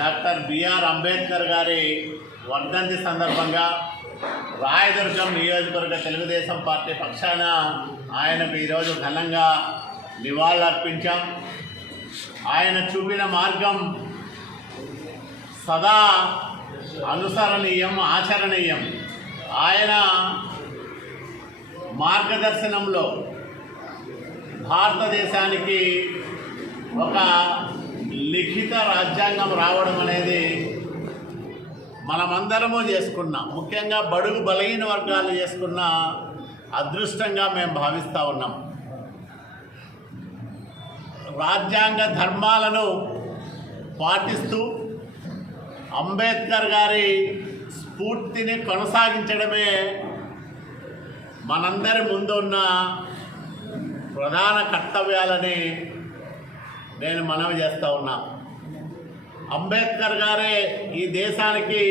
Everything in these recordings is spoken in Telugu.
డాక్టర్ బిఆర్ అంబేద్కర్ గారి వర్ధంతి సందర్భంగా రాయదుర్గం నియోజకవర్గ తెలుగుదేశం పార్టీ పక్షాన ఆయనకు ఈరోజు ఘనంగా నివాళులర్పించాం. ఆయన చూపిన మార్గం సదా అనుసరణీయం, ఆచరణీయం. ఆయన మార్గదర్శనంలో భారతదేశానికి ఒక లిఖిత రాజ్యాంగం రావడం అనేది మనమందరము చేసుకున్నాం. ముఖ్యంగా బడుగు బలహీన వర్గాలు చేసుకున్న అదృష్టంగా మేము భావిస్తూ ఉన్నాం. రాజ్యాంగ ధర్మాలను పాటిస్తూ అంబేద్కర్ గారి స్ఫూర్తిని కొనసాగించడమే మనందరి ముందు ఉన్న ప్రధాన కర్తవ్యాలని నేను మనవి చేస్తూ ఉన్నా. అంబేద్కర్ గారే ఈ దేశానికి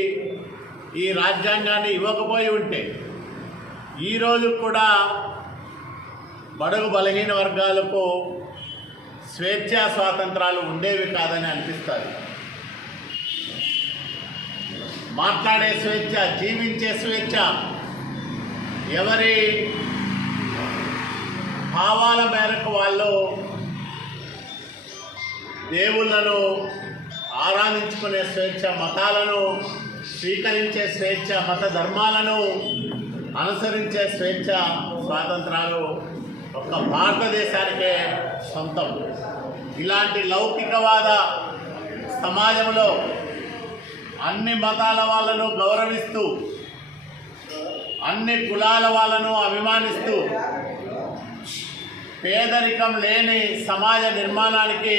ఈ రాజ్యాంగాన్ని ఇవ్వకపోయి ఉంటే ఈరోజు కూడా బడుగు బలహీన వర్గాలకు స్వేచ్ఛా స్వాతంత్రాలు ఉండేవి కాదని అనిపిస్తుంది. మాట్లాడే స్వేచ్ఛ, జీవించే స్వేచ్ఛ, ఎవరి భావాల మేరకు వాళ్ళు దేవుళ్ళను ఆరాధించుకునే స్వేచ్ఛ, మతాలను స్వీకరించే స్వేచ్ఛ, మత ధర్మాలను అనుసరించే స్వేచ్ఛ, స్వాతంత్రాలు ఒక్క భారతదేశానికే సొంతం. ఇలాంటి లౌకికవాద సమాజంలో అన్ని మతాల వాళ్ళను గౌరవిస్తూ, అన్ని కులాల వాళ్ళను అభిమానిస్తూ, పేదరికం లేని సమాజ నిర్మాణానికి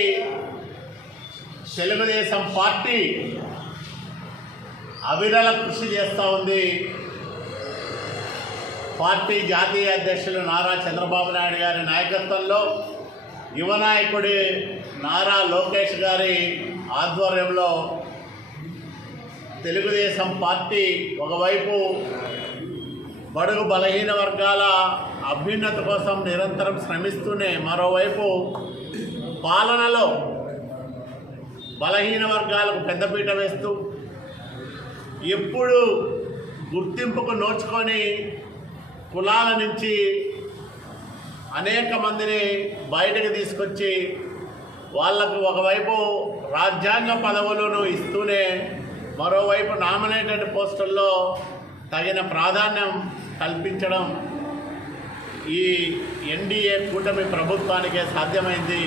తెలుగుదేశం పార్టీ అవిరళ కృషి చేస్తూ ఉంది. పార్టీ జాతీయ అధ్యక్షులు నారా చంద్రబాబు నాయుడు గారి నాయకత్వంలో, యువ నాయకుడి నారా లోకేష్ గారి ఆధ్వర్యంలో తెలుగుదేశం పార్టీ ఒకవైపు బడుగు బలహీన వర్గాల అభ్యున్నతి కోసం నిరంతరం శ్రమిస్తూనే, మరోవైపు పాలనలో బలహీన వర్గాలకు పెద్దపీట వేస్తూ, ఎప్పుడు గుర్తింపుకు నోచుకొని కులాల నుంచి అనేక మందిని బయటకు తీసుకొచ్చి వాళ్లకు ఒకవైపు రాజ్యాంగ పదవులను ఇస్తూనే, మరోవైపు నామినేటెడ్ పోస్టుల్లో తగిన ప్రాధాన్యం కల్పించడం ఈ ఎన్డీఏ కూటమి ప్రభుత్వానికే సాధ్యమైంది.